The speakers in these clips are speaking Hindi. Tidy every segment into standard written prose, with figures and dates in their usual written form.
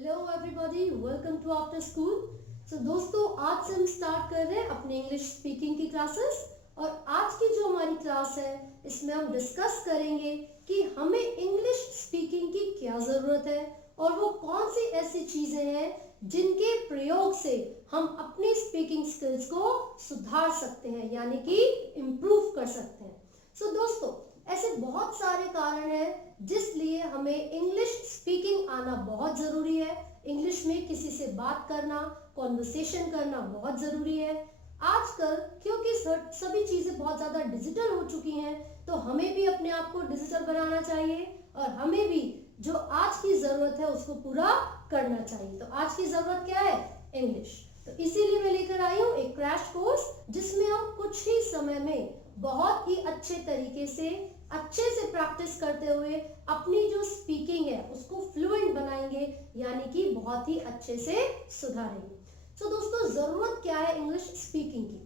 Hello everybody, welcome to after school. दोस्तों, आज से हम स्टार्ट कर रहे हैं अपने इंग्लिश स्पीकिंग की क्लासेस। और आज की जो हमारी क्लास है इसमें हम डिस्कस करेंगे कि हमें इंग्लिश स्पीकिंग की क्या ज़रूरत है और वो कौन सी ऐसी चीज़ें हैं जिनके प्रयोग से हम अपनी स्पीकिंग स्किल्स को सुधार सकते हैं, यानी कि इम्प्रूव कर सकते हैं। दोस्तों, ऐसे बहुत सारे कारण हैं जिसलिए हमें इंग्लिश स्पीकिंग आना बहुत ज़रूरी है। इंग्लिश में किसी से बात करना, कॉन्वर्सेशन करना बहुत ज़रूरी है। आजकल क्योंकि सभी चीज़ें बहुत ज़्यादा डिजिटल हो चुकी हैं, तो हमें भी अपने आप को डिजिटल बनाना चाहिए और हमें भी जो आज की ज़रूरत है उसको पूरा करना चाहिए। तो आज की ज़रूरत क्या है? इंग्लिश। तो इसीलिए मैं लेकर आई हूँ एक क्रैश कोर्स जिसमें हम कुछ ही समय में बहुत ही अच्छे तरीके से अच्छे से प्रैक्टिस करते हुए अपनी जो स्पीकिंग है उसको फ्लुएंट बनाएंगे, यानी कि बहुत ही अच्छे से सुधारेंगे। दोस्तों, जरूरत क्या है इंग्लिश स्पीकिंग की?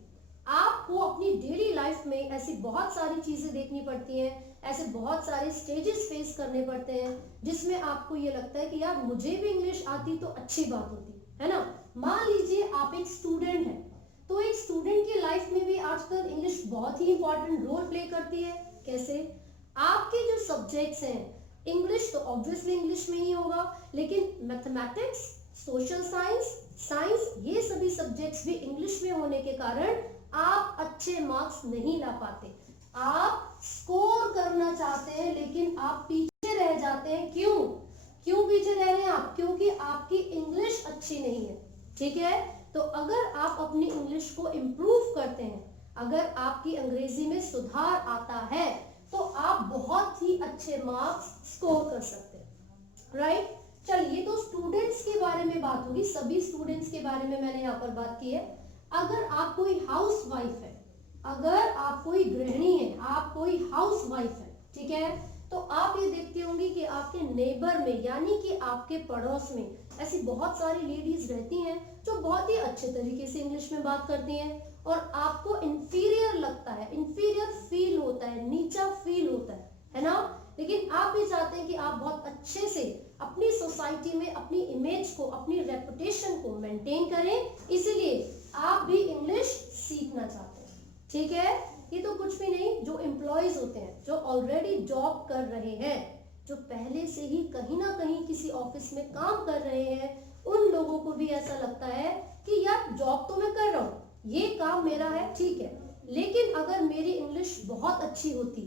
आपको अपनी डेली लाइफ में ऐसी बहुत सारी चीजें देखनी पड़ती हैं, ऐसे बहुत सारे स्टेजेस फेस करने पड़ते हैं जिसमें आपको ये लगता है कि यार मुझे भी इंग्लिश आती तो अच्छी बात होती है ना। मान लीजिए आप एक स्टूडेंट हैं, तो एक स्टूडेंट की लाइफ में भी आजकल इंग्लिश बहुत ही इंपॉर्टेंट रोल प्ले करती है। कैसे? आपके जो सब्जेक्ट्स हैं, इंग्लिश तो ऑब्वियसली इंग्लिश में ही होगा, लेकिन मैथमेटिक्स, सोशल साइंस, साइंस, ये सभी सब्जेक्ट्स भी इंग्लिश में होने के कारण आप अच्छे मार्क्स नहीं ला पाते। आप स्कोर करना चाहते हैं लेकिन आप पीछे रह जाते हैं। क्यों पीछे रह रहे हैं आप? क्योंकि आपकी इंग्लिश अच्छी नहीं है। ठीक है, तो अगर आप अपनी इंग्लिश को इम्प्रूव करते हैं, अगर आपकी अंग्रेजी में सुधार आता है, तो आप बहुत ही अच्छे मार्क्स स्कोर कर सकते हैं। राइट? चलिए, तो स्टूडेंट्स के बारे में बात होगी, सभी स्टूडेंट्स के बारे में मैंने यहाँ पर बात की है। अगर आप कोई हाउस वाइफ है, अगर आप कोई गृहिणी है, आप कोई हाउस वाइफ है, ठीक है, तो आप ये देखते होंगे कि आपके नेबर में, यानी कि आपके पड़ोस में ऐसी बहुत सारी लेडीज रहती हैं जो बहुत ही अच्छे तरीके से इंग्लिश में बात करती हैं और आपको इंफीरियर लगता है, इंफीरियर फील होता है, नीचा फील होता है ना। लेकिन आप भी चाहते हैं कि आप बहुत अच्छे से अपनी सोसाइटी में अपनी इमेज को, अपनी रेपुटेशन को मेंटेन करें, इसीलिए आप भी इंग्लिश सीखना चाहते हैं। ठीक है, ये तो कुछ भी नहीं, जो एम्प्लॉयज होते हैं, जो ऑलरेडी जॉब कर रहे हैं, जो पहले से ही कहीं ना कहीं किसी ऑफिस में काम कर रहे हैं, उन लोगों को भी ऐसा लगता है कि यार जॉब तो मैं कर रहा हूँ, ये काम मेरा है, ठीक है, लेकिन अगर मेरी इंग्लिश बहुत अच्छी होती,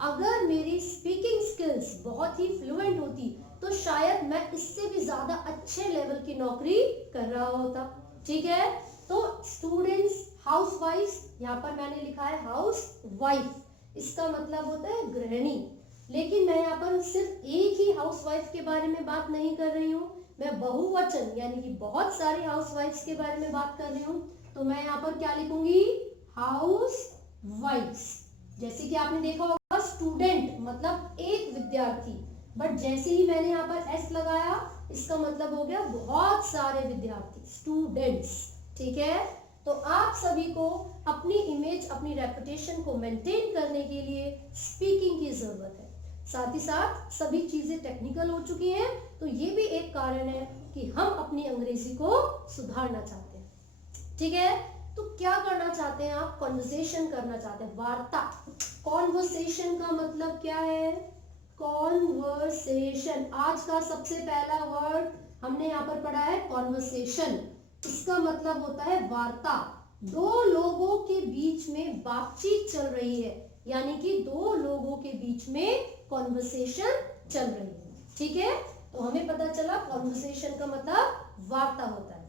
अगर मेरी स्पीकिंग स्किल्स बहुत ही फ्लुएंट होती, तो शायद मैं इससे भी ज्यादा अच्छे लेवल की नौकरी कर रहा होता। ठीक है, तो स्टूडेंट्स, हाउस वाइफ, यहाँ पर मैंने लिखा है हाउस वाइफ, इसका मतलब होता है गृहिणी। लेकिन मैं यहाँ पर सिर्फ एक ही हाउस वाइफ के बारे में बात नहीं कर रही हूँ, मैं बहुवचन यानी कि बहुत सारी हाउस वाइफ्स के बारे में बात कर रही हूँ। तो मैं यहाँ पर क्या लिखूंगी? हाउस वाइफ्स। जैसे कि आपने देखा होगा स्टूडेंट मतलब एक विद्यार्थी, बट जैसे ही मैंने यहाँ पर एस लगाया, इसका मतलब हो गया बहुत सारे विद्यार्थी, स्टूडेंट्स। ठीक है, तो आप सभी को अपनी इमेज, अपनी रेपुटेशन को मेंटेन करने के लिए स्पीकिंग की जरूरत है। साथ ही साथ सभी चीजें टेक्निकल हो चुकी हैं, तो ये भी एक कारण है कि हम अपनी अंग्रेजी को सुधारना चाहते हैं। ठीक है, तो क्या करना चाहते हैं आप? कॉन्वर्सेशन करना चाहते हैं, वार्ता। कॉन्वर्सेशन का मतलब क्या है? कॉन्वर्सेशन, आज का सबसे पहला वर्ड हमने यहाँ पर पढ़ा है कॉन्वर्सेशन। इसका मतलब होता है वार्ता। दो लोगों के बीच में बातचीत चल रही है, यानी कि दो लोगों के बीच में कॉन्वर्सेशन चल रही है। ठीक है, तो हमें पता चला कॉन्वर्सेशन का मतलब वार्ता होता है।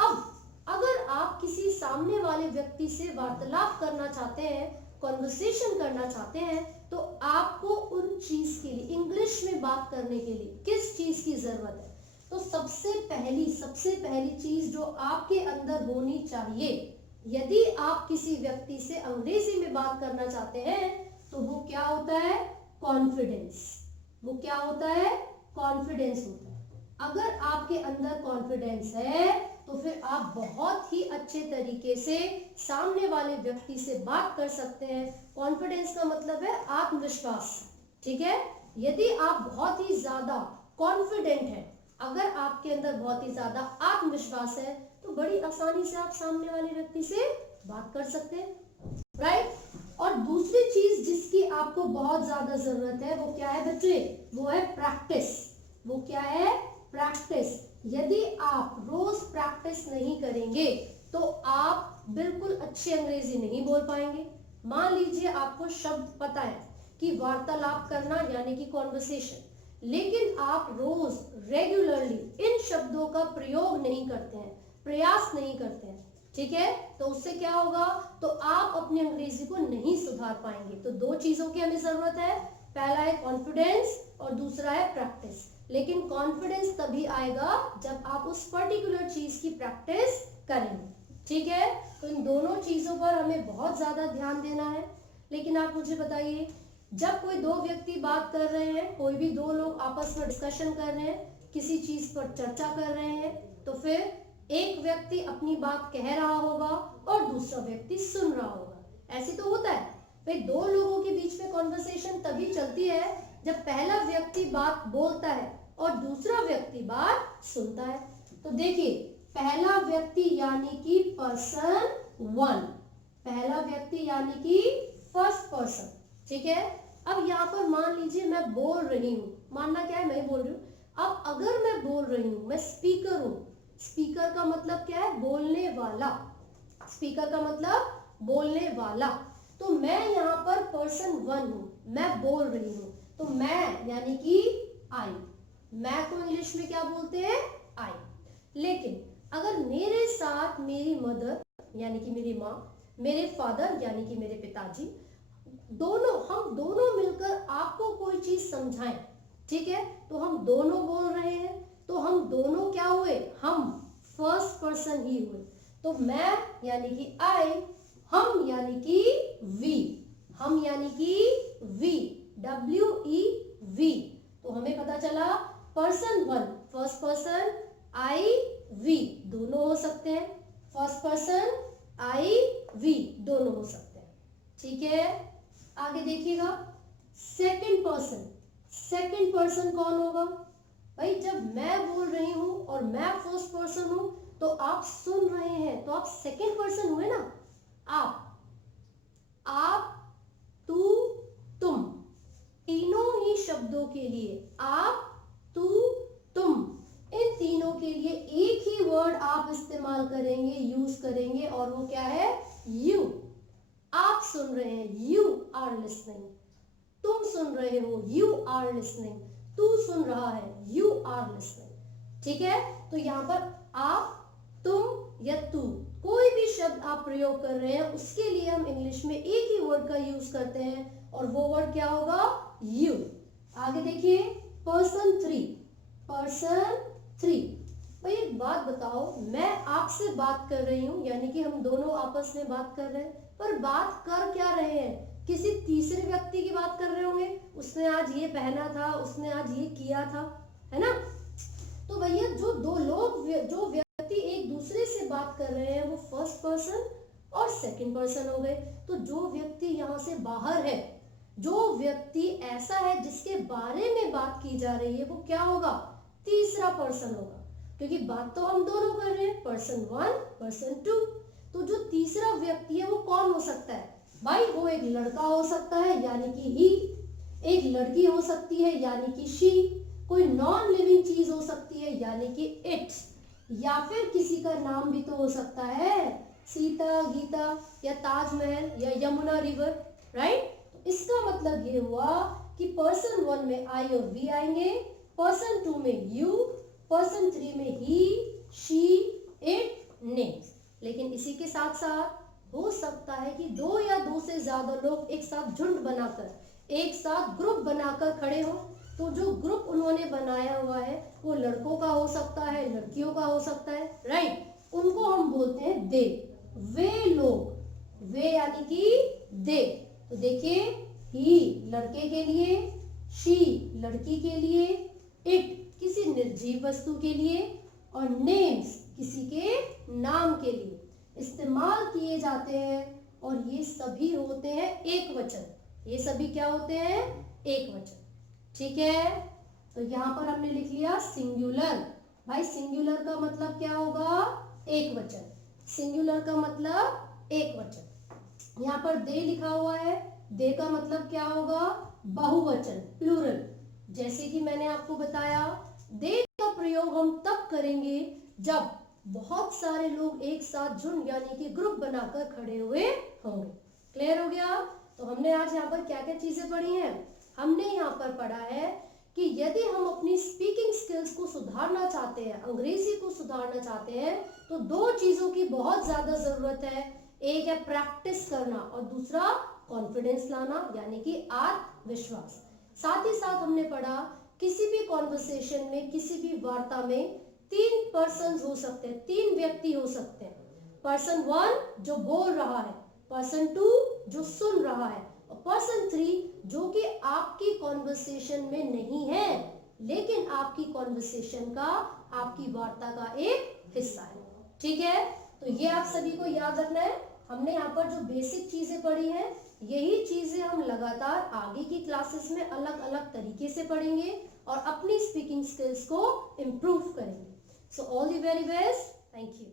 अब अगर आप किसी सामने वाले व्यक्ति से वार्तालाप करना चाहते हैं, कॉन्वर्सेशन करना चाहते हैं, तो आपको उन चीज के लिए, इंग्लिश में बात करने के लिए किस चीज की जरूरत है? तो सबसे पहली चीज जो आपके अंदर होनी चाहिए, यदि आप किसी व्यक्ति से अंग्रेजी में बात करना चाहते हैं, तो वो क्या होता है? कॉन्फिडेंस। वो क्या होता है? कॉन्फिडेंस होता है। अगर आपके अंदर कॉन्फिडेंस है, तो फिर आप बहुत ही अच्छे तरीके से सामने वाले व्यक्ति से बात कर सकते हैं। कॉन्फिडेंस का मतलब है आत्मविश्वास। ठीक है, यदि आप बहुत ही ज्यादा कॉन्फिडेंट हैं, अगर आपके अंदर बहुत ही ज्यादा आत्मविश्वास है तो बड़ी आसानी से आप सामने वाले व्यक्ति से बात कर सकते हैं, राइट। और दूसरी चीज जिसकी आपको बहुत ज्यादा जरूरत है वो क्या है बच्चे, वो है प्रैक्टिस। वो क्या है, प्रैक्टिस। यदि आप रोज प्रैक्टिस नहीं करेंगे तो आप बिल्कुल अच्छी अंग्रेजी नहीं बोल पाएंगे। मान लीजिए आपको शब्द पता है कि वार्तालाप करना यानी कि कॉन्वर्सेशन, लेकिन आप रोज रेगुलरली इन शब्दों का प्रयोग नहीं करते हैं, प्रयास नहीं करते हैं, ठीक है, तो उससे क्या होगा, तो आप अपनी अंग्रेजी को नहीं सुधार पाएंगे। तो दो चीजों की हमें जरूरत है, पहला है कॉन्फिडेंस और दूसरा है प्रैक्टिस। लेकिन कॉन्फिडेंस तभी आएगा जब आप उस पर्टिकुलर चीज की प्रैक्टिस करेंगे, ठीक है। तो इन दोनों चीजों पर हमें बहुत ज्यादा ध्यान देना है। लेकिन आप मुझे बताइए, जब कोई दो व्यक्ति बात कर रहे हैं, कोई भी दो लोग आपस में डिस्कशन कर रहे हैं, किसी चीज पर चर्चा कर रहे हैं, तो फिर एक व्यक्ति अपनी बात कह रहा होगा और दूसरा व्यक्ति सुन रहा होगा। ऐसे तो होता है भाई, दो लोगों के बीच में कॉन्वर्सेशन तभी चलती है जब पहला व्यक्ति बात बोलता है और दूसरा व्यक्ति बात सुनता है। तो देखिए, पहला व्यक्ति यानी कि पर्सन वन, पहला व्यक्ति यानी कि फर्स्ट पर्सन, ठीक है। अब यहाँ पर मान लीजिए मैं बोल रही हूँ, मानना क्या है, मैं बोल रही हूँ। अब अगर मैं बोल रही हूँ, मैं स्पीकर हूँ, स्पीकर का मतलब क्या है, बोलने वाला, स्पीकर का मतलब बोलने वाला। तो मैं यहाँ पर पर्सन वन हूँ, मैं बोल रही हूँ, तो मैं यानी कि आई, मैं को इंग्लिश में क्या बोलते हैं, आई। लेकिन अगर मेरे साथ मेरी मदर यानी कि मेरी माँ, मेरे फादर यानी कि मेरे पिताजी, हम दोनों मिलकर आपको कोई चीज समझाएं, ठीक है, तो हम दोनों बोल रहे हैं, तो हम दोनों क्या हुए, हम फर्स्ट पर्सन ही हुए। तो मैं यानी कि आई, हम यानी कि वी, हम यानी कि वी, WEV। तो हमें पता चला person one first person, I we दोनों हो सकते हैं, फर्स्ट पर्सन आई वी दोनों हो सकते हैं, ठीक है। आगे देखिएगा, सेकंड पर्सन, सेकंड पर्सन कौन होगा भाई, जब मैं बोल रही हूं और मैं फर्स्ट पर्सन हूं तो आप सुन रहे हैं, तो आप सेकंड पर्सन हुए ना। आप, तू, तुम, तीनों ही शब्दों के लिए, आप, तू, तुम, इन तीनों के लिए एक ही वर्ड आप इस्तेमाल करेंगे, यूज करेंगे, और वो क्या है, यू। आप सुन रहे हैं, यू आर लिसनिंग, तुम सुन रहे हो, यू आर लिसनिंग, तू सुन रहा है, यू आर लिसनिंग, ठीक है। तो यहाँ पर आप, तुम या तू, कोई भी शब्द आप प्रयोग कर रहे हैं उसके लिए हम इंग्लिश में एक ही वर्ड का यूज करते हैं, और वो वर्ड क्या होगा, यू। आगे देखिए, पर्सन थ्री, पर्सन थ्री। भाई एक बात बताओ, मैं आपसे बात कर रही हूं, यानी कि हम दोनों आपस में बात कर रहे हैं, पर बात कर क्या रहे हैं, किसी तीसरे व्यक्ति की बात कर रहे होंगे, उसने आज ये पहना था, उसने आज ये किया था, है ना। तो भैया जो दो लोग, जो व्यक्ति एक दूसरे से बात कर रहे हैं वो फर्स्ट पर्सन और सेकंड पर्सन हो गए। तो जो व्यक्ति यहाँ से बाहर है, जो व्यक्ति ऐसा है जिसके बारे में बात की जा रही है, वो क्या होगा, तीसरा पर्सन होगा, क्योंकि बात तो हम दोनों कर रहे हैं, पर्सन वन पर्सन टू। तो जो तीसरा व्यक्ति है वो कौन हो सकता है भाई, वो एक लड़का हो सकता है यानी कि ही, एक लड़की हो सकती है यानी कि शी, कोई नॉन लिविंग चीज हो सकती है यानी कि इट, या फिर किसी का नाम भी तो हो सकता है, सीता, गीता, या ताजमहल, या यमुना रिवर, राइट। तो इसका मतलब ये हुआ कि पर्सन वन में आई और वी आएंगे, पर्सन टू में यू, पर्सन थ्री में ही, शी, इट, नेम। लेकिन इसी के साथ साथ हो सकता है कि दो या दो से ज्यादा लोग एक साथ झुंड बनाकर, एक साथ ग्रुप बनाकर खड़े हो। तो जो ग्रुप उन्होंने बनाया हुआ है वो लड़कों का हो सकता है, लड़कियों का हो सकता है, राइट। उनको हम बोलते हैं दे, वे लोग, वे यानी कि दे। तो देखिए, ही लड़के के लिए, शी लड़की के लिए, इट किसी निर्जीव वस्तु के लिए, और नेम्स किसी के नाम के लिए इस्तेमाल किए जाते हैं, और ये सभी होते हैं एक वचन, ये सभी क्या होते हैं, एक वचन, ठीक है। तो यहाँ पर हमने लिख लिया सिंगुलर, भाई सिंगुलर का मतलब क्या होगा? एक वचन। सिंगुलर का मतलब एक वचन। यहाँ पर दे लिखा हुआ है, दे का मतलब क्या होगा? बहुवचन, प्लूरल। जैसे कि मैंने आपको बताया, दे का प्रयोग हम तब करेंगे जब बहुत सारे लोग एक साथ झुंड यानी कि ग्रुप बनाकर खड़े हुए होंगे। क्लियर हो गया? तो हमने आज यहाँ पर क्या क्या चीजें पढ़ी हैं? हमने यहाँ पर पढ़ा है कि यदि हम अपनी स्पीकिंग स्किल्स को सुधारना चाहते हैं, अंग्रेजी को सुधारना चाहते हैं, तो दो चीजों की बहुत ज्यादा जरूरत है। एक है प्रैक्टिस करना और दूसरा कॉन्फिडेंस लाना यानी कि आत्मविश्वास। साथ ही साथ हमने पढ़ा किसी भी कॉन्वर्सेशन में, किसी भी वार्ता में तीन पर्सन हो सकते हैं, तीन व्यक्ति हो सकते हैं। पर्सन 1 जो बोल रहा है, पर्सन 2 जो सुन रहा है और पर्सन 3 जो कि आपकी कॉन्वर्सेशन में नहीं है लेकिन आपकी कॉन्वर्सेशन का, आपकी वार्ता का एक हिस्सा है। ठीक है, तो ये आप सभी को याद रखना है। हमने यहाँ पर जो बेसिक चीजें पढ़ी हैं, यही चीजें हम लगातार आगे की क्लासेस में अलग अलग तरीके से पढ़ेंगे और अपनी स्पीकिंग स्किल्स को इम्प्रूव करेंगे। So all the very best, thank you.